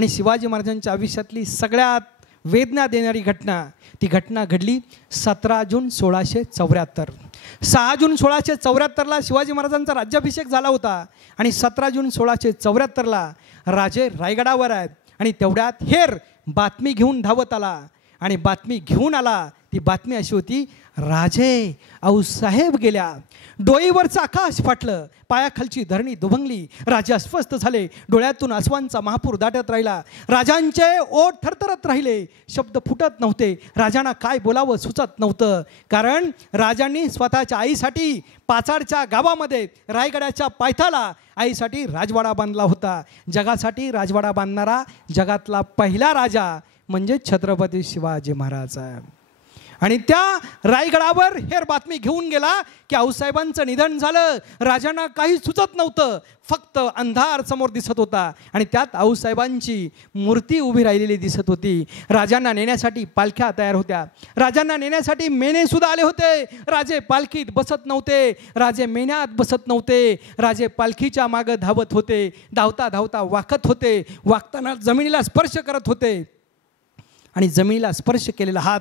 आणि शिवाजी महाराजांच्या आयुष्यातली सगळ्यात वेदना देणारी घटना, ती घटना घडली 17 जून 1674. 6 जून 1674ला शिवाजी महाराजांचा राज्याभिषेक झाला होता आणि 17 जून 1674ला राजे रायगडावर आहेत आणि तेवढ्यात हेर बातमी घेऊन धावत आला आणि बातमी घेऊन आला. ती बातमी अशी होती, राजे आऊसाहेब गेल्या. डोईवरचं आकाश फाटलं, पायाखालची धरणी दुभंगली. राजे अस्वस्थ झाले, डोळ्यातून आसवांचा महापूर दाटत राहिला. राजांचे ओठ थरथरत राहिले, शब्द फुटत नव्हते. राजांना काय बोलावं सुचत नव्हतं, कारण राजांनी स्वतःच्या आईसाठी पाचाडच्या गावामध्ये रायगडाच्या पायथ्याला आईसाठी राजवाडा बांधला होता. जगासाठी राजवाडा बांधणारा जगातला पहिला राजा म्हणजे छत्रपती शिवाजी महाराज आहे. आणि त्या रायगडावर हेर बातमी घेऊन गेला की आऊसाहेबांचं निधन झालं. राजांना काही सुचत नव्हतं, फक्त अंधार समोर दिसत होता आणि त्यात आऊसाहेबांची मूर्ती उभी राहिलेली दिसत होती. राजांना नेण्यासाठी पालख्या तयार होत्या, राजांना नेण्यासाठी मेणेसुद्धा आले होते. राजे पालखीत बसत नव्हते, राजे मेण्यात बसत नव्हते. राजे पालखीच्या मागं धावत होते, धावता धावता वाकत होते, वाकताना जमिनीला स्पर्श करत होते आणि जमिनीला स्पर्श केलेला हात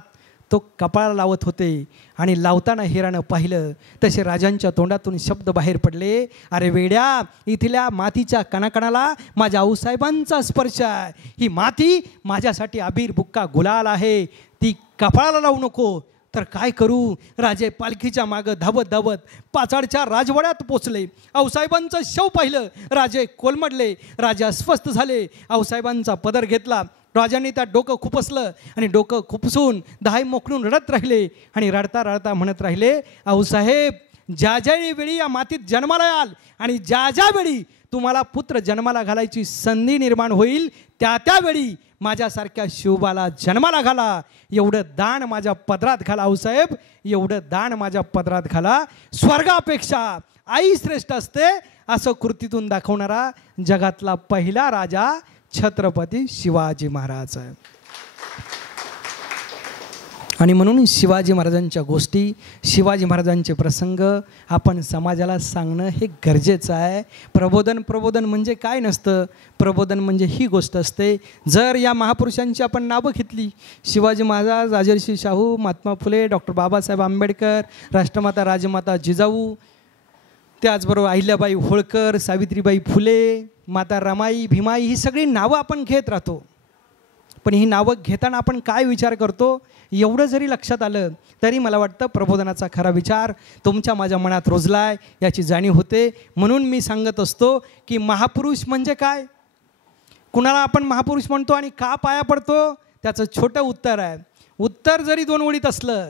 तो कपाळाला लावत होते. आणि लावताना हिरानं पाहिलं तसे राजांच्या तोंडातून शब्द बाहेर पडले, अरे वेड्या, इथल्या मातीच्या कणाकणाला माझ्या आऊसाहेबांचा स्पर्श आहे. ही माती माझ्यासाठी अबीर बुक्का गुलाल आहे, ती कपाळाला लावू नको. तर काय करू? राजे पालखीच्या मागं धावत धावत पाचाडच्या राजवाड्यात पोचले. आऊसाहेबांचं शव पाहिलं, राजे कोलमडले, राजे अस्वस्थ झाले. आऊसाहेबांचा पदर घेतला, राजांनी त्यात डोकं खुपसलं आणि डोकं खुपसून दहाई मोकळून रडत राहिले आणि रडता रडता म्हणत राहिले, आऊसाहेब, ज्या ज्या वेळी या मातीत जन्माला याल आणि ज्या ज्या वेळी तुम्हाला पुत्र जन्माला घालायची संधी निर्माण होईल, त्या त्यावेळी माझ्यासारख्या शिवबाला जन्माला घाला. एवढं दान माझ्या पदरात घाला आऊसाहेब, एवढं दान माझ्या पदरात घाला. स्वर्गापेक्षा आई श्रेष्ठ असते असं कृतीतून दाखवणारा जगातला पहिला राजा छत्रपती शिवाजी महाराज आहे. आणि म्हणून शिवाजी महाराजांच्या गोष्टी, शिवाजी महाराजांचे प्रसंग आपण समाजाला सांगणं हे गरजेचं आहे. प्रबोधन म्हणजे काय नसतं, प्रबोधन म्हणजे ही गोष्ट असते. जर या महापुरुषांची आपण नावं घेतली, शिवाजी महाराज, राजर्षी शाहू, महात्मा फुले, डॉक्टर बाबासाहेब आंबेडकर, राष्ट्रमाता राजमाता जिजाऊ, त्याचबरोबर अहिल्याबाई होळकर, सावित्रीबाई फुले, माता रमाई, भीमाई, ही सगळी नावं आपण घेत राहतो. पण ही नावं घेताना आपण काय विचार करतो, एवढं जरी लक्षात आलं तरी मला वाटतं प्रबोधनाचा खरा विचार तुमच्या माझ्या मनात रुजलाय याची जाणीव होते. म्हणून मी सांगत असतो की महापुरुष म्हणजे काय. कुणाला आपण महापुरुष म्हणतो आणि का पाया पडतो, त्याचं छोटं उत्तर आहे. उत्तर जरी 2 ओळीत असलं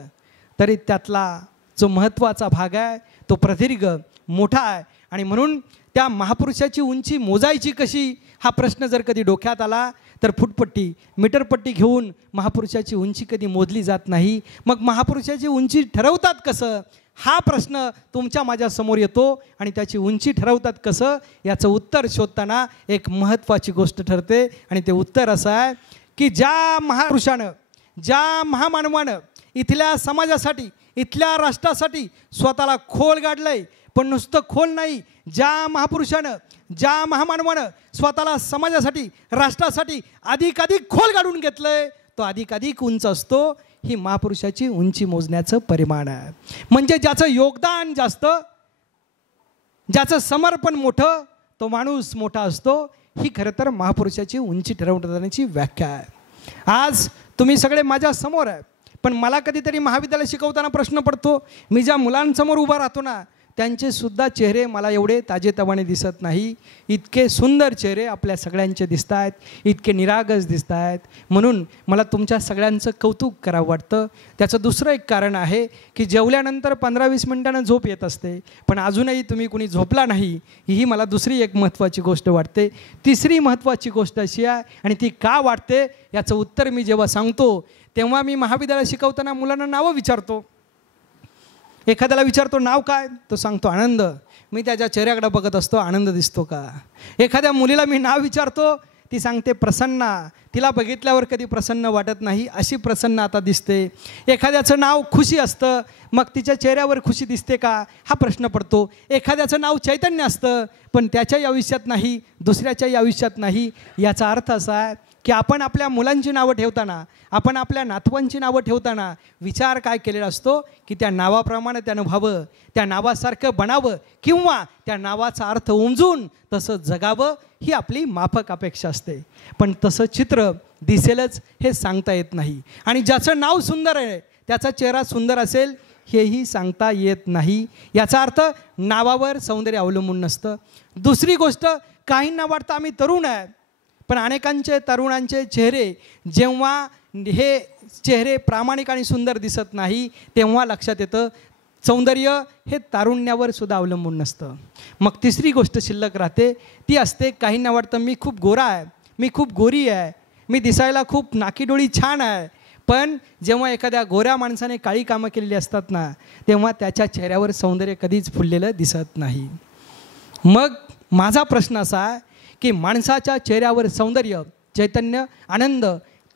तरी त्यातला जो महत्त्वाचा भाग आहे तो प्रदीर्घ मोठा आहे. आणि म्हणून त्या महापुरुषाची उंची मोजायची कशी हा प्रश्न जर कधी डोक्यात आला तर फुटपट्टी, मीटरपट्टी घेऊन महापुरुषाची उंची कधी मोजली जात नाही. मग महापुरुषाची उंची ठरवतात कसं हा प्रश्न तुमच्या माझ्यासमोर येतो. आणि त्याची उंची ठरवतात कसं याचं उत्तर शोधताना एक महत्त्वाची गोष्ट ठरते आणि ते उत्तर असं आहे की ज्या महापुरुषानं, ज्या महामानवानं इथल्या समाजासाठी, इथल्या राष्ट्रासाठी स्वतःला खोल गाडलंय, पण नुसतं खोल नाही, ज्या महापुरुषानं, ज्या महामानवानं स्वतःला समाजासाठी, राष्ट्रासाठी अधिकाधिक खोल गाडून घेतलंय, तो अधिकाधिक उंच असतो. ही महापुरुषाची उंची मोजण्याचं परिमाण आहे. म्हणजे ज्याचं योगदान जास्त, ज्याचं समर्पण मोठं, तो माणूस मोठा असतो. ही खरं तर महापुरुषाची उंची ठरवण्याची व्याख्या आहे. आज तुम्ही सगळे माझ्या समोर आहे, पण मला कधीतरी महाविद्यालय शिकवताना प्रश्न पडतो, मी ज्या मुलांसमोर उभा राहतो ना त्यांचे सुद्धा चेहरे मला एवढे ताजेतवाने दिसत नाही. इतके सुंदर चेहरे आपल्या सगळ्यांचे दिसत आहेत, इतके निरागस दिसत आहेत. म्हणून मला तुमच्या सगळ्यांचं कौतुक करावं वाटतं. त्याचं दुसरं एक कारण आहे की जेवल्यानंतर 15-20 मिनिटांनं झोप येत असते, पण अजूनही तुम्ही कुणी झोपला नाही, ही मला दुसरी एक महत्त्वाची गोष्ट वाटते. तिसरी महत्त्वाची गोष्ट अशी आहे, आणि ती का वाटते याचं उत्तर मी जेव्हा सांगतो तेव्हा मी महाविद्यालयात शिकवताना मुलांना नावं विचारतो. एखाद्याला विचारतो नाव काय, तो सांगतो आनंद. मी त्याच्या चेहऱ्याकडे बघत असतो, आनंद दिसतो का. एखाद्या मुलीला मी नाव विचारतो, ती सांगते प्रसन्ना. तिला बघितल्यावर कधी प्रसन्न वाटत नाही, अशी प्रसन्न आता दिसते. एखाद्याचं नाव खुशी असतं, मग तिच्या चेहऱ्यावर खुशी दिसते का हा प्रश्न पडतो. एखाद्याचं नाव चैतन्य असतं, पण त्याच्याही आयुष्यात नाही, दुसऱ्याच्याही आयुष्यात नाही. याचा अर्थ असा आहे की आपण आपल्या मुलांची नावं ठेवताना, आपण आपल्या नातवांची नावं ठेवताना विचार काय केलेला असतो की त्या नावाप्रमाणे त्यानं व्हावं, त्या नावासारखं बनावं किंवा त्या नावाचा अर्थ उमजून तसं जगावं, ही आपली माफक अपेक्षा असते. पण तसं चित्र दिसेलच हे सांगता येत नाही. आणि ज्याचं नाव सुंदर आहे त्याचा चेहरा सुंदर असेल हेही सांगता येत नाही. याचा अर्थ नावावर सौंदर्य अवलंबून नसतं. दुसरी गोष्ट, काहींना वाटतं आम्ही तरुण आहे, पण अनेकांचे तरुणांचे चेहरे जेव्हा हे चेहरे प्रामाणिक आणि सुंदर दिसत नाही तेव्हा लक्षात येतं सौंदर्य हे तारुण्यावर सुद्धा अवलंबून नसतं. मग तिसरी गोष्ट शिल्लक राहते, ती असते काहींना वाटतं मी खूप गोरा आहे, मी खूप गोरी आहे, मी दिसायला खूप नाकीडोळी छान आहे. पण जेव्हा एखाद्या गोऱ्या माणसाने काळी कामं केलेली असतात ना, तेव्हा त्याच्या चेहऱ्यावर सौंदर्य कधीच फुललेलं दिसत नाही. मग माझा प्रश्न असा आहे की माणसाच्या चेहऱ्यावर सौंदर्य, चैतन्य, आनंद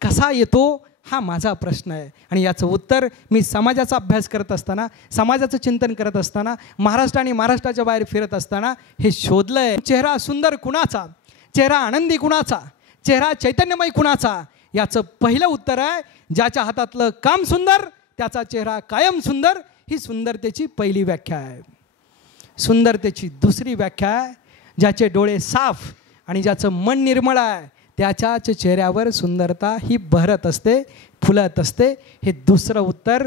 कसा येतो, हा माझा प्रश्न आहे. आणि याचं उत्तर मी समाजाचा अभ्यास करत असताना, समाजाचं चिंतन करत असताना, महाराष्ट्र आणि महाराष्ट्राच्या बाहेर फिरत असताना हे शोधलं आहे. चेहरा सुंदर कुणाचा, चेहरा आनंदी कुणाचा, चेहरा चैतन्यमय कुणाचा, याचं पहिलं उत्तर आहे ज्याच्या हातातलं काम सुंदर त्याचा चेहरा कायम सुंदर. ही सुंदरतेची पहिली व्याख्या आहे. सुंदरतेची दुसरी व्याख्या आहे ज्याचे डोळे साफ आणि ज्याचं मन निर्मळ आहे त्याच्याच चेहऱ्यावर सुंदरता ही बहरत असते, फुलत असते. हे दुसरं उत्तर.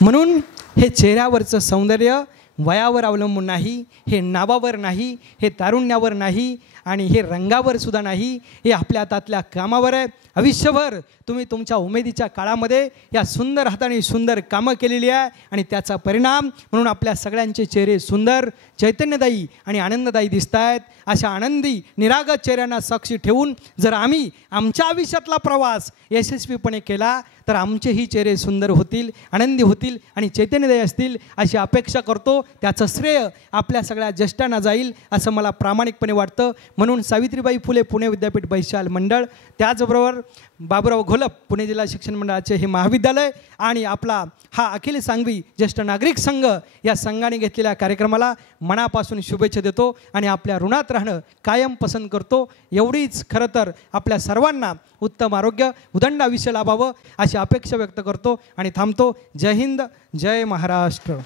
म्हणून हे चेहऱ्यावरचं सौंदर्य वयावर अवलंबून नाही, हे नावावर नाही, हे तारुण्यावर नाही आणि हे रंगावर सुद्धा नाही, हे आपल्या हातातल्या कामावर आहे. आयुष्यभर तुम्ही तुमच्या उमेदीच्या काळामध्ये या सुंदर हाताने सुंदर कामं केलेली आहे आणि त्याचा परिणाम म्हणून आपल्या सगळ्यांचे चेहरे सुंदर, चैतन्यदायी आणि आनंददायी दिसत आहेत. अशा आनंदी निरागस चेहऱ्यांना साक्षी ठेवून जर आम्ही आमच्या आयुष्यातला प्रवास यशस्वीपणे केला तर आमचेही चेहरे सुंदर होतील, आनंदी होतील आणि चैतन्यदायी असतील अशी अपेक्षा करतो. त्याचं श्रेय आपल्या सगळ्या ज्येष्ठांना जाईल असं मला प्रामाणिकपणे वाटतं. म्हणून सावित्रीबाई फुले पुणे विद्यापीठ बैशाल मंडळ, त्याचबरोबर बाबुराव घोलप पुणे जिल्हा शिक्षण मंडळाचे हे महाविद्यालय आणि आपला हा अखिल सांघवी ज्येष्ठ नागरिक संघ या संघाने घेतलेल्या कार्यक्रमाला मनापासून शुभेच्छा देतो आणि आपल्या ऋणात राहणं कायम पसंत करतो. एवढीच खरं तर आपल्या सर्वांना उत्तम आरोग्य, उदंड आयुष्य लाभावं अशी अपेक्षा व्यक्त करतो आणि थांबतो. जय हिंद, जय महाराष्ट्र.